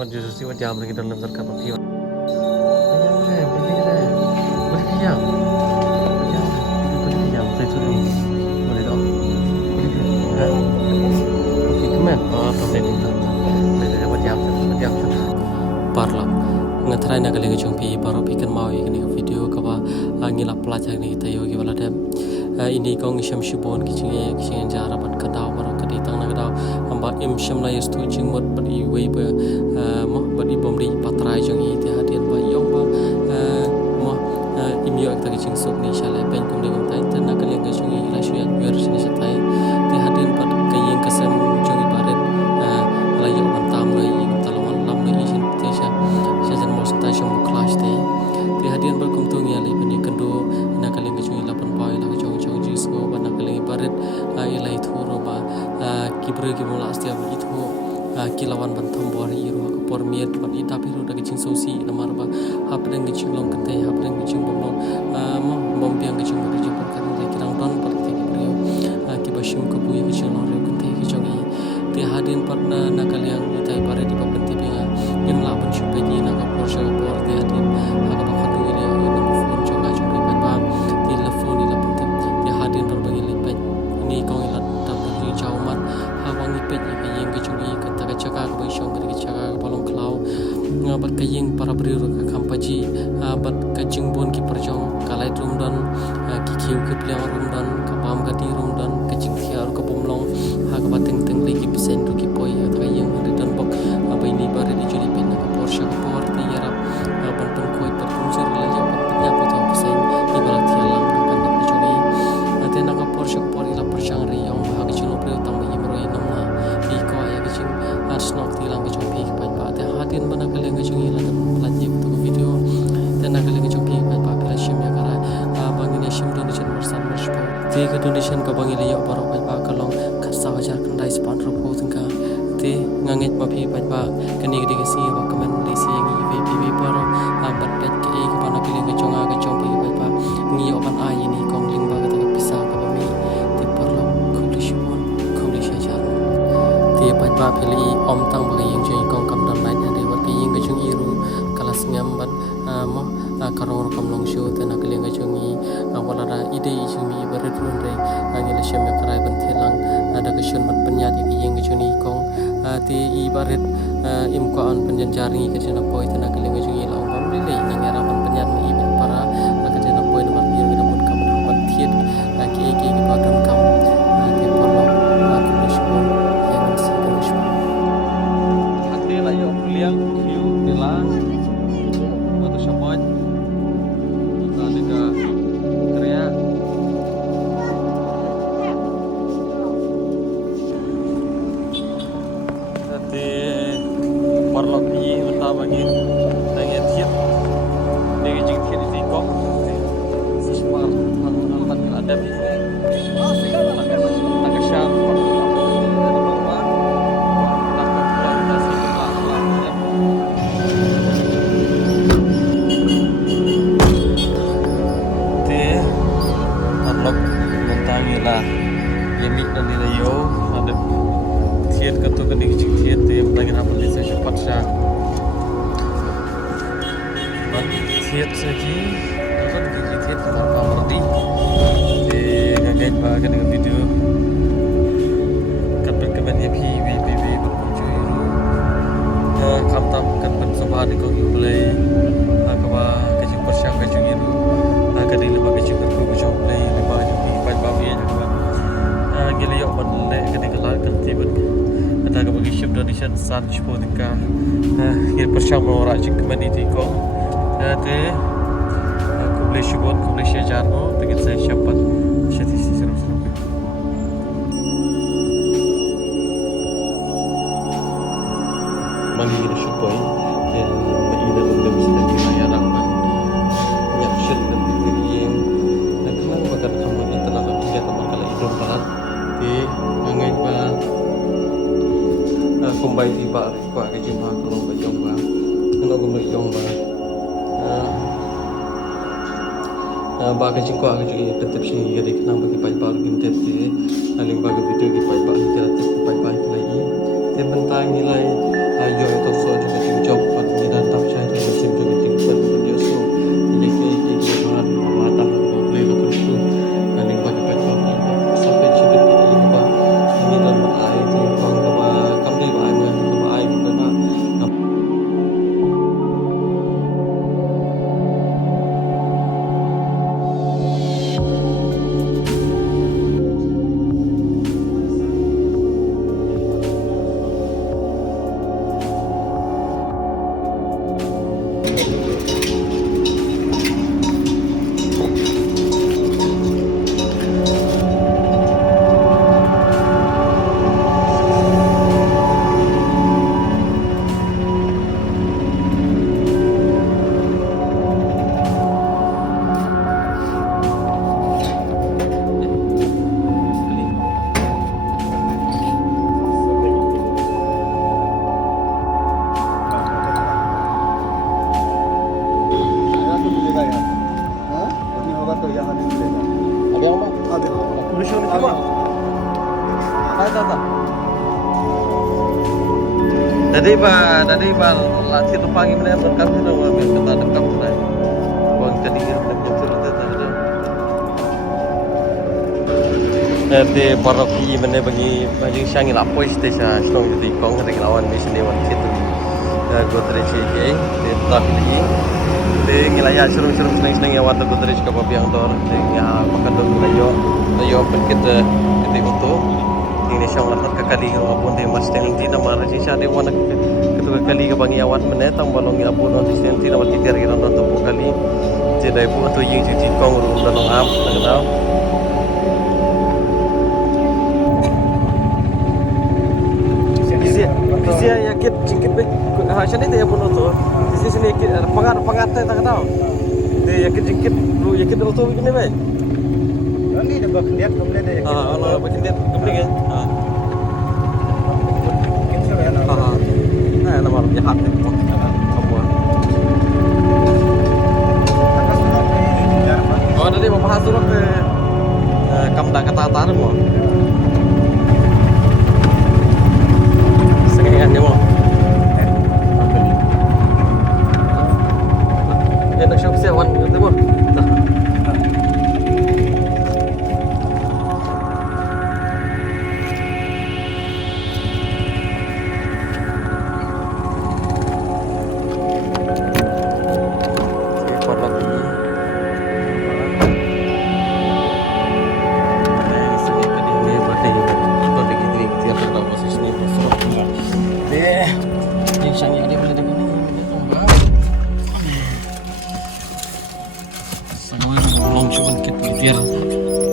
konstitusi wajah lagi dalam terkap pion. Boleh kejam. Boleh kejam. Saya suruh. Boleh dong. Boleh ke? Ha? Okey, kemen. Oh, boleh di tak. Boleh wajah. Parla. Ngatrai nak lagi jumpi baru bikin mau ini video kaba ngilap pelajar ni kita yogi wala dem. Ini kong isham shibon kicing jara ban kadau baru kaditang nak kadau amba imsham la yestu jingmot badi wei ba mo badi bomri patrai jong i te hadian ba yong ba mo imyo ak ta kicing sok ni shalai pen kum ding tai tan nak leng ka jong i la shu yak wer sini satai te hadian pat kayeng kasam jong i baret la yo ban tam lai i talon lam lai sin te sha jan mo sta shom clash te hadian ba kum tu ngi ali ban kendo nak leng ka jong i la pan pai la jong so bana kalengi baret ilai thuro ba kibre ki mola astia bi thu kilawan bantam bor iru ko por miet ban ita biru da kicing sosi namar ba hapdeng kicing long kente hapdeng kicing bomlong mo bombiang kicing bi jupar kan da kirang don par te ki brio ki bashim ko bui kicing long re kente ki jongi te hadin parna nakaliang itai baret di papen te binga imla ban chupe ji na ko por sha ko por te hadin ka ba khadu ile no phone jonga jong ri ba ti la phone ila hadin berbagi lepet ini kau ilat dapat di jauman hawang lepet yang kecungi kata kecaka kebaisong kata kecaka balong kelau ngabat kayeng para beriru ke kampaji bat kajing bon ki perjong kalai rumdan ki kiu ke pliang rumdan kapam gati rumdan kajing khiar ke bomlong ha ka bateng teng lagi pesen tu ki poi kata kayeng hari dan bok apa ini bare di juli pen ka porsche ka por ti yarap ban pen koi per kumsir la ya penyap tu pesen ibarat tialang kan dapat juli ate nak porsche pori la perjang ri yang ha ki chulo pre tam yi mroi namna i ko ya ki ching snok tilang ki chompi ki pa ate hatin bana ka leng ki chung ila da planje tu video te nak leng ki chompi pa pila shim ya kara bangin shim donation marsan marshpo te ka donation ka bangin ya baro pa kalong khasa hajar kan dai sponsor pho tungka te nganget ma phi pa kani ki si ba comment le si ngi vpv baro bat pet ke e ka bana ki leng ki chonga ka chompi pa ngi yo ban ai ni kong ling ba ka ta pisa ka ba mi te parlo khuli shajar te pa phili om tang ba yeng jeng kong kam dan lain ade wa ki yeng ka chung iru kalas ngam ban mo karong kam long shu te na keleng ka chung i wala da ide i chung mi baret run re ngi le shem ya karai ban thelang ada ka shun ban panyat ki yeng ka chung i kong te i baret im ko an panjan jaring ka chena poi te na keleng ka chung i la om le le nang era ban panyat mi i ban para ka chena poi na ban ir ka mun kam ban thiet ki ki ba dam kam te parlo khuli shu yang si ka shu hati la yo kuliang kiu dela waktu syapot tadi ka kriya tadi parlo pi mata bagi tanya thiet dia jing thiet di kong sesmar hal ada bi agak syar lah limit dan nilai yo ada thiet katu kan dikicik thiet te lagi apa di saya cepat sya ban thiet saji kan dikicik thiet kamar di gagai ba kan dengan video kan berkemen ya PVPV berkunjung kam tam kan bersobat di kong play akaba kecik persyang kecik itu agak di lebah kecik berkunjung play lebah babi juga gila yo banle kene kelar kerti ban ada ke bagi ship donation san shpo dika ngir persyam ora cik community ko te kuble shibon kuble shajar no tegit saya syapat syati seru bagi ngir shpoi yang maida benda mesti dibayar man nyak shit dan dikirieng dan kenang bakat kamu itu lah lihat nomor kali itu barat di ngai ba kumbai tiba ba ke jima kalau ba jong ba kalau gumai jong ba ba ke jingko ke ji tetep sini gadi kenang bagi pai ba gintep di aling ba video di pai ba kita tetep pai ba lagi te bentang nilai ayo itu so juga Jadi ba latih tu panggil mana berkam itu wa bil kata dekam saya. Buang jadi hidup dan jumpa itu tadi. Nanti paroki mana bagi sangi lapoi stesa stong jadi kong hari lawan mesin dewan situ. Godrej ke de tapi lagi. De ngilaya serum-serum seneng-seneng ya water godrej ke yang dor. De ya pakai dor layo penkit de auto. Ini siang lantar ke kali ngapun de mas di nama rasisa de wana ketua kali ke bangi awat menetang balong ya pun asistensi nama tiga kira nonton tu kali jadi ibu atau yang cuci kong rum dan am tak tahu kisi ya kit jingkit be hasil itu ya pun tu kisi sini pengat tak tahu de ya kit jingkit lu ya kit auto begini be Ini dah berkendiat kemudian dia. Allah berkendiat kemudian kan nama jahat itu semua. Oh, tadi mau bahas dulu ke kamda kata taruh mau. Sengaja mau. Ya nak shop sewan itu mau.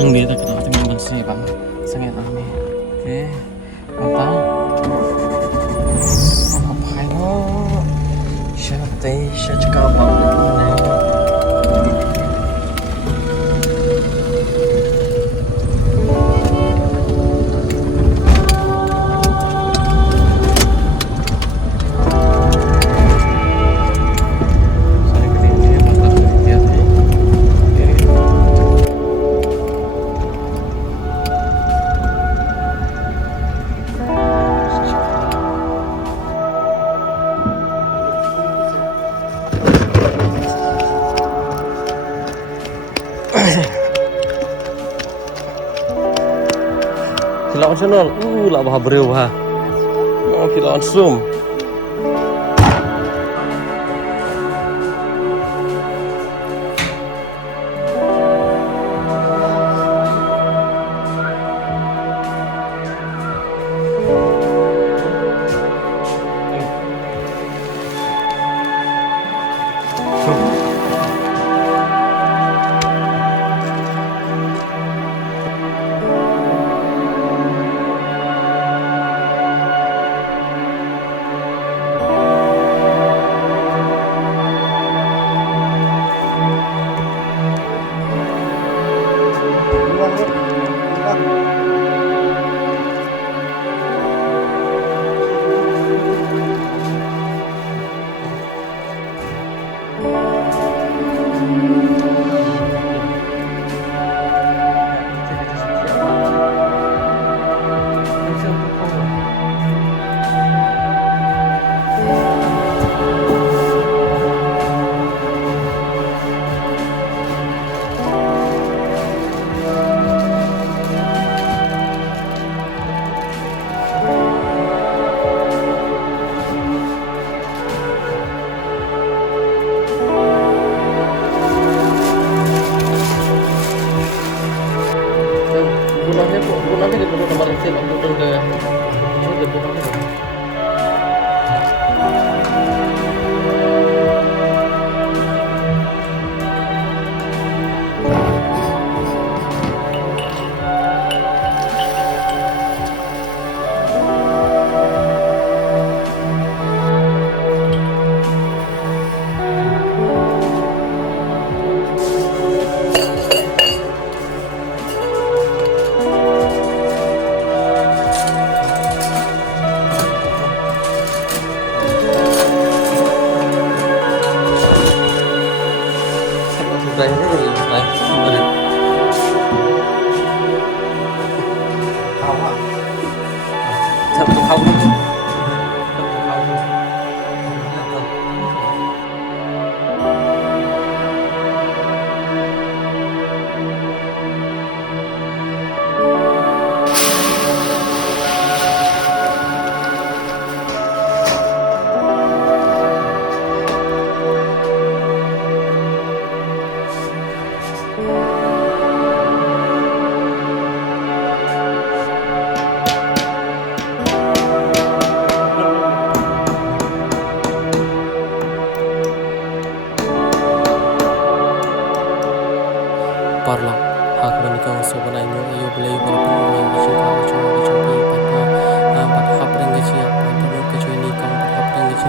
Ang dito kita tingnan bansi bang sangit ani. Oke. Mantap. Apa kayo? Siya cakap bang ni. Kilawan senol, lah bah beriu bah. Oh, kilawan sum.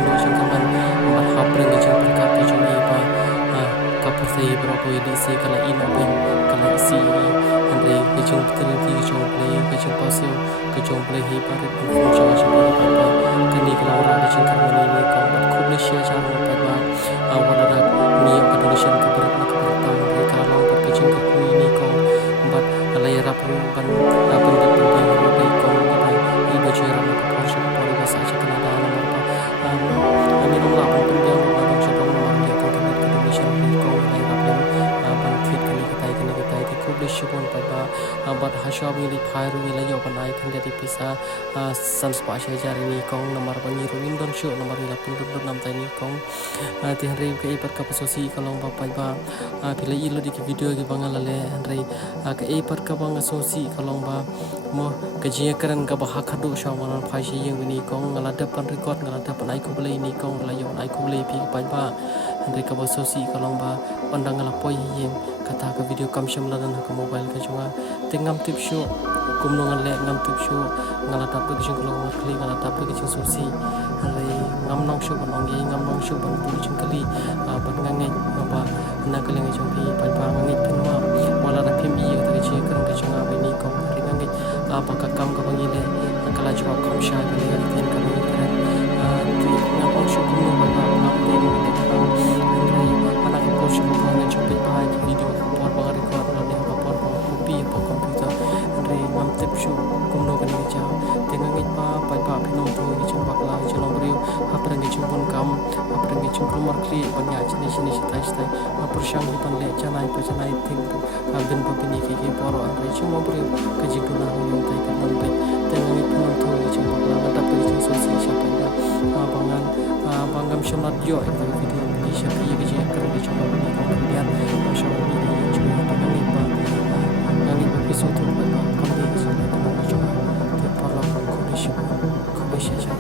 do jing kaman bar habrang jing perkap jing iba kapur sei berapa ini si kala ino ben kala si andre jing terti jing pasio jing play hi par du jang jing papa kani kala ora jing karmani ni kau bar khub shia jar pa ba wala rak ni adolescent ke berat na keberat tam kala long par jing ku ini kau bat alai rapu ban ban ban kau ni baju ram ko porsi pori basa chakna da na ami no la pun yang na dong sa dong mar ya ko ni adolescent ni kau alai rapu ban fit kani kitai ti khub shibon pa ba bat hasab ni phairu ni la yo ban ai khan di pisa sans pa sha jar ni kong nomor bangi ruin don show nomor ni la pun dun nam tai ni kong ti han rei ke ipat ka pasosi kalong ba pai ba pila ilo di video gi bangala le han rei ka ipat ka bang asosi kalong ba mo ke jia karan ka ba hakadu sha wan phai shi yeng ni kong ngala depan record ngala depan ai ko blei ni kong la yo ai ko blei pi pai ba han rei ka pasosi kalong ba pandang ngala poi yeng kata ka video kam sham la dan ka mobile ka chunga tengam tip show kumno ngale ngam tip show ngala tap ke jing kalong kli ngala tap ke jing sosi hari ngam nong show ban ngi ngam nong show ban pu jing kali ban ngangai ba na kali ngai jong pi pai pa ngai pin ma wala da pim bi ka ji kan ka chunga ba ni ko hari ngai apa ka kam ka bangi le kala jawab kam sha ka ni tin ka ni ka ti ngam nong show kumno ba ngam ni ni hari ana ka por show ba ngai jong pi pa video por ba record la ni ba por pi pa computer hari ngam tip show kumno ka ni cha tengang pa pai pa pino tu ni chung bakla chelong riu hapra ni chung pon kam hapra ni chung kumar kli banya chini chini sitai sitai apur shang hi pan le chanai pa chanai thing ben pa pini ke poro andre chung riu ka ji tu na ni tai ka nan pe tengang ni pino tu ni chung bakla ngata pe chung so si sha pa bangan bangam shamat yo ek video ni sha pi ke ji kar ni chung ni ko bian sha ni ni chung ni pa ngani pa piso tu pa kam ni so ni na chung te parla ko ni shi ko be shi ja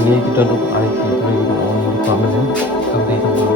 ini kita duk ai ki ai duk on lupa macam kau dei tang nak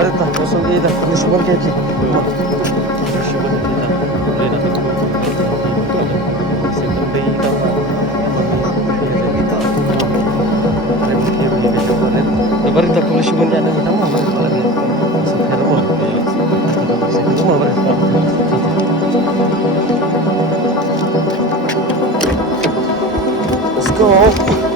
Ada tak kosong dia dah. Ini suara kayak ni. Lepas itu aku masih punya ada minta maaf. Let's go.